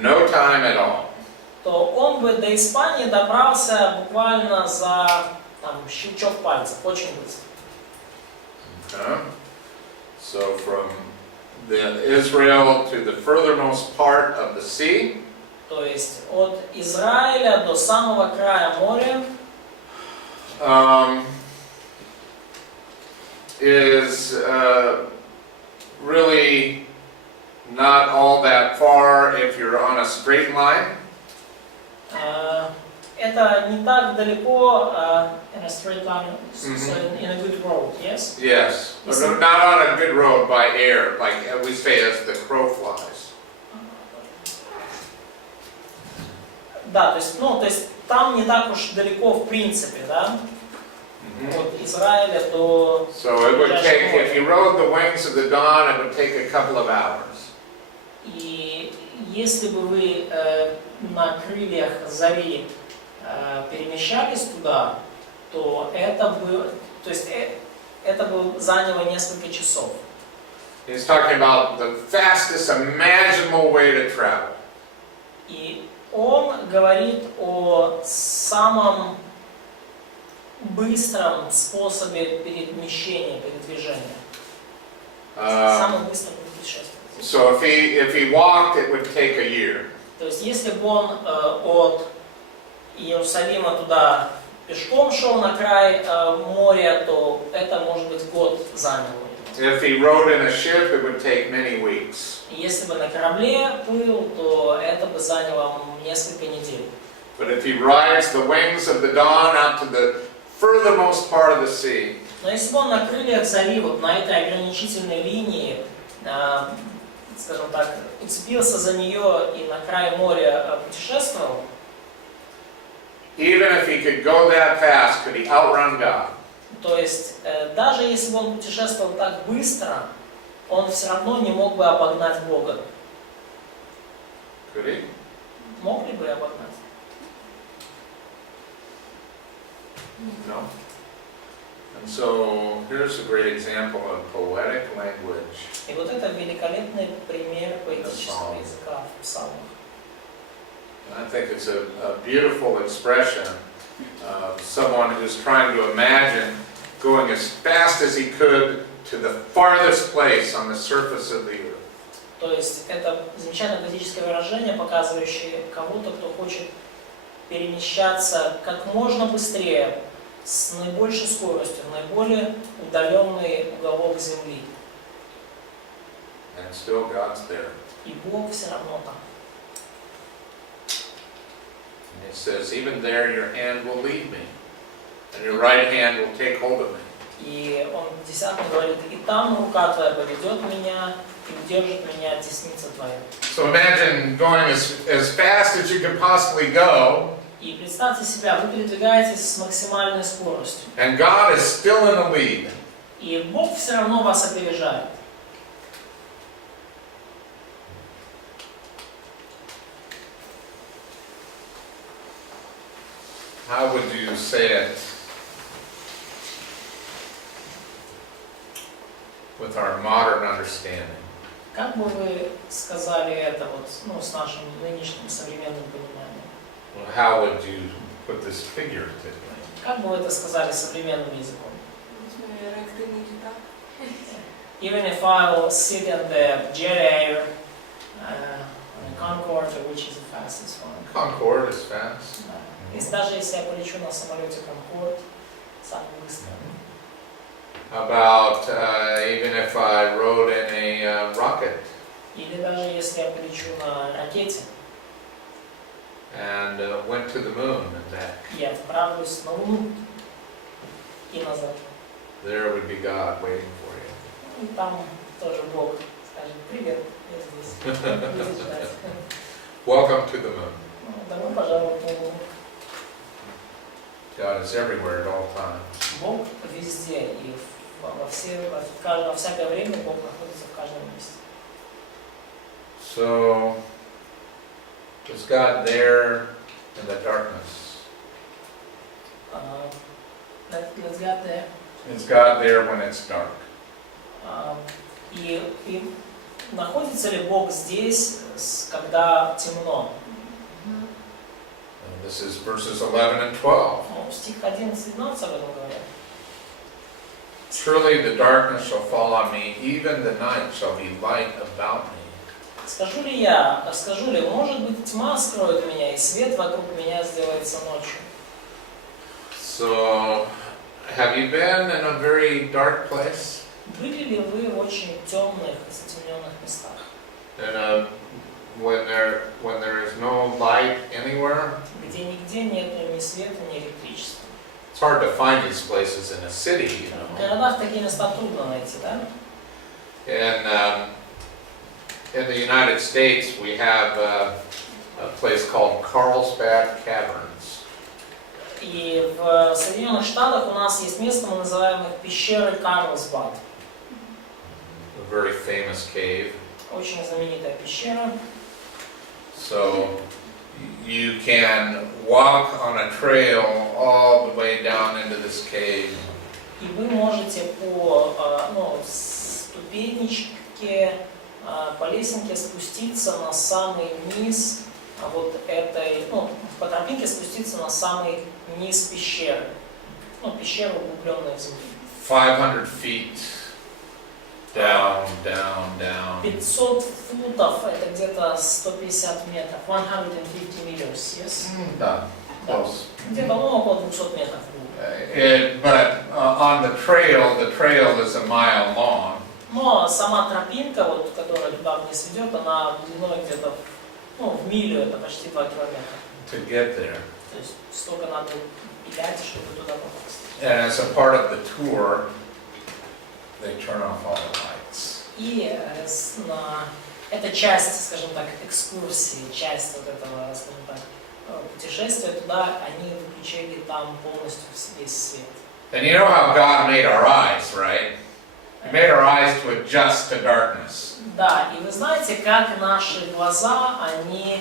no time at all. то он бы до Испании добрался буквально за там, щелчок пальцев, очень быстро. Okay. So from the Israel to the furthermost part of the sea. То есть от Израиля до самого края моря Is really not all that far if you're on a straight line. Это не так далеко, in a straight line, so in a good road, yes? Yes, but not on a good road by air, like we say as the crow flies. Да, то есть там не так уж далеко в принципе, да? От Израиля до... So it would take, if you rode the wings of the dawn, it would take a couple of hours. И если бы вы на крыльях зари перемещались туда, то это бы заняло несколько часов. He's talking about the fastest imaginable way to travel. И он говорит о самом быстром способе передвижения. Самый быстрый путешествие. So if he walked, it would take a year. То есть если бы он от Иерусалима туда пешком шел на край моря, то это, может быть, год заняло. If he rode in a ship, it would take many weeks. И если бы на корабле плыл, то это бы заняло несколько недель. But if he rides the wings of the dawn out to the furthermost part of the sea, Но если бы он на крыльях зари, вот на этой ограничительной линии, скажем так, уцепился за нее и на край моря путешествовал, even if he could go that fast, could he outrun God? то есть даже если бы он путешествовал так быстро, он все равно не мог бы обогнать Бога. Could he? Мог ли бы обогнать? No. And so here's a great example of poetic language. И вот это великолепный пример поэтического языка в псалмах. And I think it's a beautiful expression of someone who's trying to imagine going as fast as he could to the farthest place on the surface of the earth. То есть это замечательное поэтическое выражение, показывающее кого-то, кто хочет перемещаться как можно быстрее, с наибольшей скоростью, в наиболее удаленный уголок земли. And still God's there. И Бог все равно там. And it says, even there your hand will lead me, and your right hand will take hold of me. И он в 10 говорит, и там рука твоя поведет меня, и удержит меня десница твоя. So imagine going as fast as you can possibly go, И представьте себя, вы передвигаетесь с максимальной скоростью. and God is still in the lead. И Бог все равно вас опережает. How would you say it with our modern understanding? Как бы вы сказали это вот, с нашим нынешним современным пониманием? Well, how would you put this figuratively? Как бы вы это сказали современным языком? Even if I will sit in the jet air, on the Concorde, which is the fastest one. Concorde is fast. Если даже если я полечу на самолете Concorde, самый быстрый. How about even if I rode in a rocket Или даже если я полечу на ракете, and went to the moon and back? я отправлюсь на Луну и назад. There would be God waiting for you. И там тоже Бог скажет: привет, я здесь. Будет ждать. Welcome to the moon. Добро пожаловать на Луну. God is everywhere at all times. Бог везде, и во всякое время Бог находится в каждом месте. So, is God there in the darkness? Let's get there. Is God there when it's dark? И находится ли Бог здесь, когда темно? And this is verses 11 and 12. Стих 11 и 12 об этом говорят. Surely the darkness shall fall on me, even the night shall be light about me. Скажу ли, может быть, тьма скроет меня, и свет вокруг меня сделается ночью. So, have you been in a very dark place? Были ли вы в очень темных и затемненных местах? When there is no light anywhere? Где нигде нет ни света, ни электричества. It's hard to find these places in a city, you В know. городах такие места трудно найти, да? In the United States, we have a place called Carlsbad Caverns. И в Соединенных Штатах у нас есть место, мы называем их пещеры Карлсбад. A very famous cave. Очень знаменитая пещера. So you can walk on a trail all the way down into this cave. И вы можете по ступенечке, по лесенке спуститься на самый низ вот этой, по тропинке спуститься на самый низ пещеры. Пещера, углубленная в земле. 500 feet down, down, down. 500 футов, это где-то 150 метров. 150 meters, yes? Да, close. Где-то около 200 метров. But on the trail is a mile long. Но сама тропинка, вот, которая туда вниз ведет, она длиной где-то, ну, в милю, это почти 2 километра. to get there. То есть столько надо пилять, чтобы туда попасть. And as a part of the tour, they turn off all the lights. И это часть, скажем так, экскурсии, часть вот этого, скажем так, путешествия туда, они выключили там полностью весь свет. And you know how God made our eyes, right? He made our eyes to adjust to darkness. Да, и вы знаете, как наши глаза, они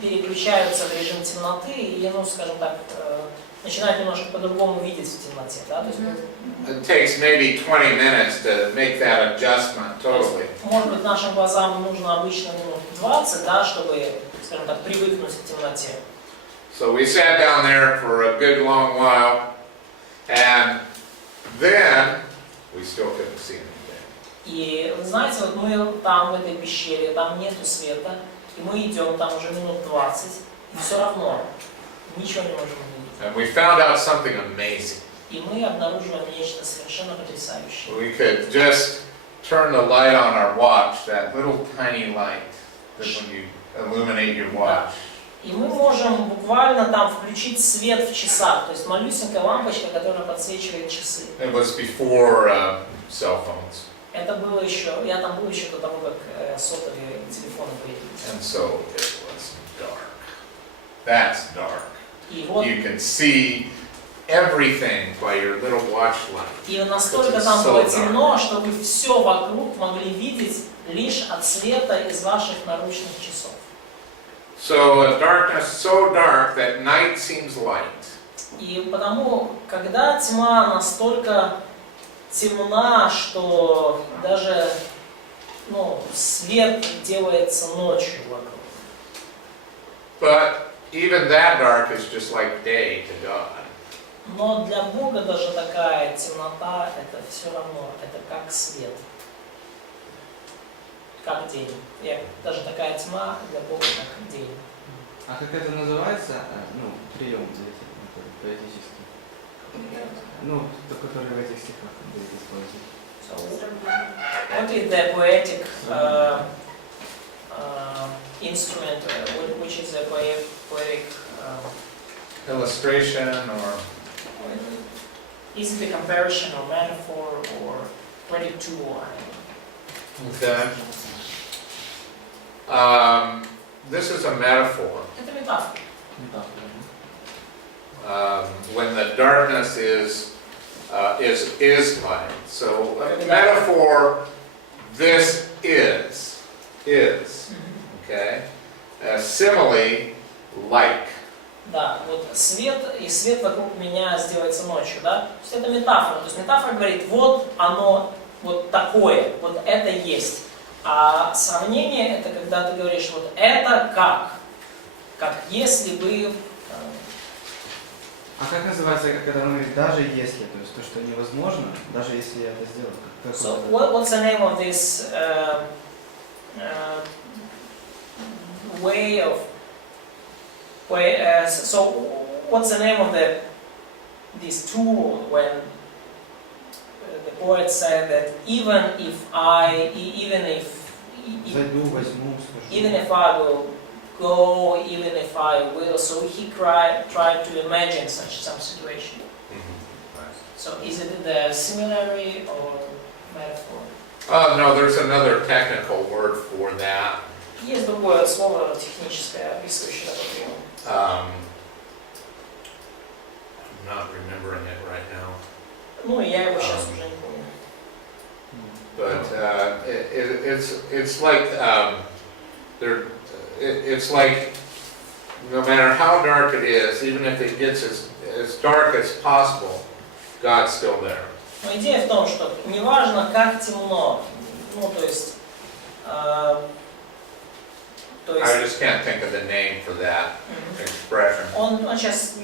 переключаются в режим темноты и, ну, скажем так, начинают немножко по-другому видеть в темноте, да? То есть, It takes maybe 20 minutes to make that adjustment totally. может быть, нашим глазам нужно обычно минут 20, да, чтобы, скажем так, привыкнуть к темноте. So we sat down there for a good long while, and then we still couldn't see anything. И вы знаете, вот мы там, в этой пещере, там нету света, и мы идем там уже минут 20, и все равно ничего не можем увидеть. And we found out something amazing. И мы обнаруживаем нечто совершенно потрясающее. We could just turn the light on our watch, that little tiny light that when you illuminate your watch. И мы можем буквально там включить свет в часах, то есть малюсенькая лампочка, которая подсвечивает часы. It was before cell phones. Это было еще, я там был еще до того, как сотовые телефоны появились. And so it was dark. That's dark. И вот, You can see everything by your little watch light. и настолько там было темно, что вы все вокруг могли видеть лишь от света из ваших наручных часов. So a darkness so dark that night seems light. И потому, когда тьма настолько темна, что даже, свет делается ночью вокруг. But even that dark is just like day to God. Но для Бога даже такая темнота, это все равно, это как свет, как день. Даже такая тьма для Бога как день. А как это называется? Прием поэтический. Который в этих стихах будет использован. So, what is the poetic instrument, which is the poetic Illustration or is it a comparison or metaphor or poetic tool? okay. This is a metaphor. Это метафора. When the darkness is light. So a metaphor, this is, okay? Simile, like. Да, вот свет, и свет вокруг меня сделается ночью, да? То есть это метафора. То есть метафора говорит, вот оно, вот такое, вот это есть. А сравнение это когда ты говоришь, вот это как если бы... А как называется, когда он говорит, даже если, то есть то, что невозможно, даже если я это сделаю? So what's the name of this way of... so what's the name of this tool when the poet said that even if I will go, even if I will, so he tried to imagine some situation. So is it the similarity or metaphor? No, there's another technical word for that. Есть другое слово техническое, описывающее такой прием. I'm not remembering it right now. Ну, я его сейчас уже не помню. But it's like it's like no matter how dark it is, even if it gets as dark as possible, God's still there. Но идея в том, что неважно как темно, то есть I just can't think of the name for that expression. Он сейчас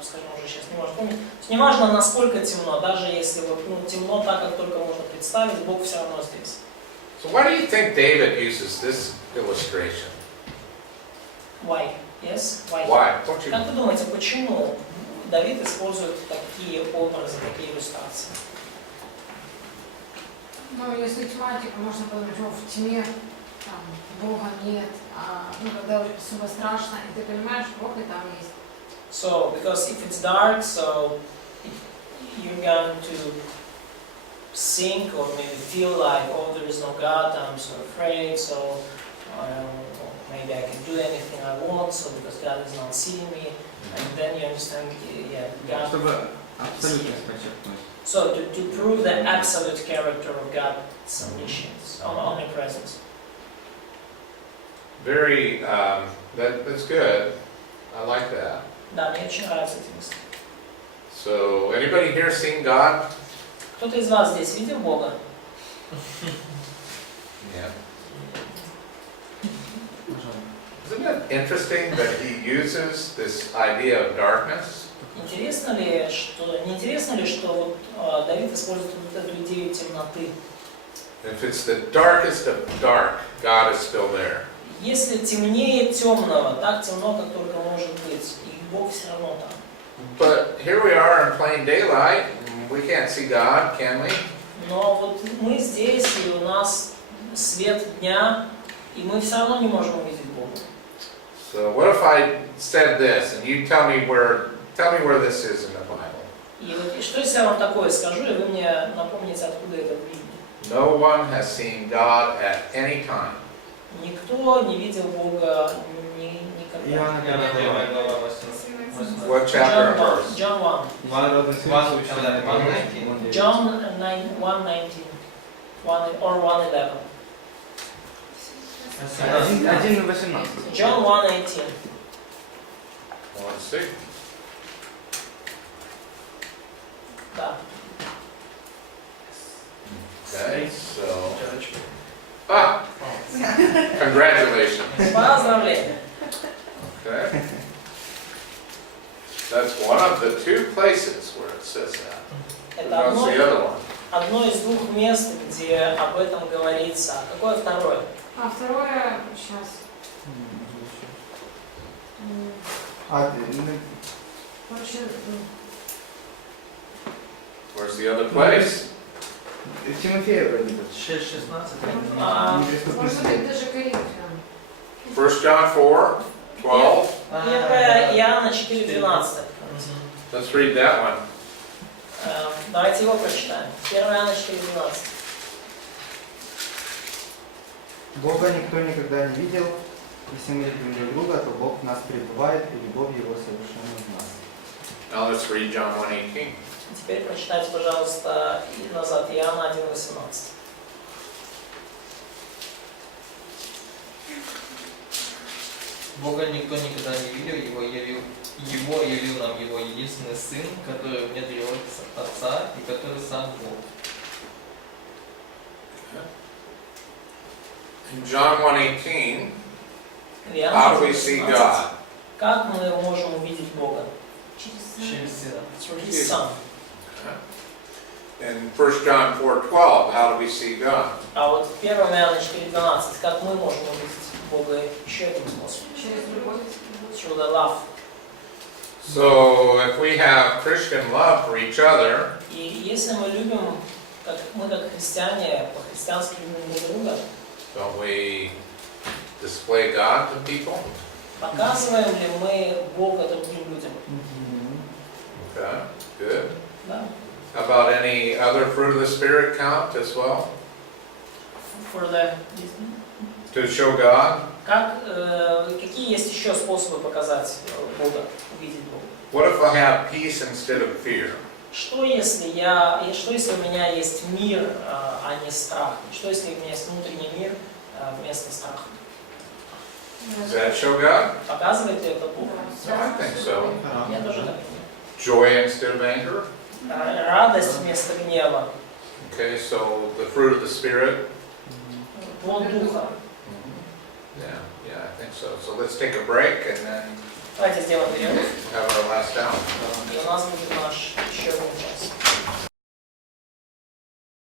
скажем, уже сейчас не может помнить. То есть неважно насколько темно, даже если темно так, как только можно представить, Бог все равно здесь. So why do you think David uses this illustration? Why? Yes? Why? Don't you? Как вы думаете, почему Давид использует такие образы, такие иллюстрации? Ну, если тьма, типа, можно подумать, о, в тьме там Бога нет, ну, когда уже особо страшно, и ты понимаешь, Бог и там есть. So, because if it's dark, so you're going to think or maybe feel like, oh, there is no God, I'm so afraid, so maybe I can do anything I want, so because God is not seeing me, and then you understand, yeah, God. Чтобы абсолютность подчеркнуть. So, to prove the absolute character of God's omniscience, omnipresence. Very, that's good. I like that. Да, мне очень нравится эти мысли. So, anybody here seen God? Кто-то из вас здесь видел Бога? Yeah. Isn't it interesting that he uses this idea of darkness? Интересно ли, не интересно ли, что вот Давид использует вот эту идею темноты? If it's the darkest of dark, God is still there. Если темнее темного, так темно, как только может быть, и Бог все равно там. But here we are in plain daylight. We can't see God, can we? Но вот мы здесь, и у нас свет дня, и мы все равно не можем увидеть Бога. So what if I said this, and you tell me where this is in the Bible? И вот что если я вам такое скажу, и вы мне напомните, откуда это в Библии? No one has seen God at any time. Никто не видел Бога никогда. Иоанна Первая глава, What chapter and verse? John 1. Два родных сына, существующих. John 1:19, or 1:11. 1:18. John 1:18. Let's see. Да. Okay, so congratulations. Поздравления. Okay. That's one of the two places where it says that. Это What's the other one? одно из двух мест, где об этом говорится. А какое второе? А второе, сейчас. Короче, Where's the other place? Тимофея вроде бы. 6:16. может быть, даже Коринфянам. 1 John 4:12. 1 Иоанна 4:12. Let's read that one. Давайте его прочитаем. 1 Иоанна 4:12. Бога никто никогда не видел. Если мы любим друг друга, то Бог в нас пребывает, и любовь Его совершенно в нас. Now let's read John 1:18. Теперь прочитайте, пожалуйста, и назад Иоанна 1:18. Бога никто никогда не видел, его явил нам его единственный Сын, который вне древа Отца и который сам Бог. In John 1:18, Иоанна how do we see 1:18. God? Как мы можем увидеть Бога? Через Сына. Through His Son. In 1 John 4:12, how do we see God? А вот 1 Иоанна 4:12, как мы можем увидеть Бога еще одним способом? Через любовь. Through the love. So if we have Christian love for each other, И если мы любим, мы как христиане, по-христиански любим друг друга, don't we display God to people? показываем ли мы Бога другим людям? Okay, good. Да. How about any other fruit of the Spirit count as well? For the... To show God? Какие есть еще способы показать Бога, увидеть Бога? What if I have peace instead of fear? Что если у меня есть мир, а не страх? Что если у меня есть внутренний мир вместо страха? Does that show God? Показывает ли это Бог? No, I think so. Я тоже так думаю. Joy instead of anger? Радость вместо гнева. Okay, so the fruit of the Spirit? Плод Духа. Yeah, I think so. So let's take a break and then Давайте сделаем перерыв, have our last down. и у нас будет наш еще один час.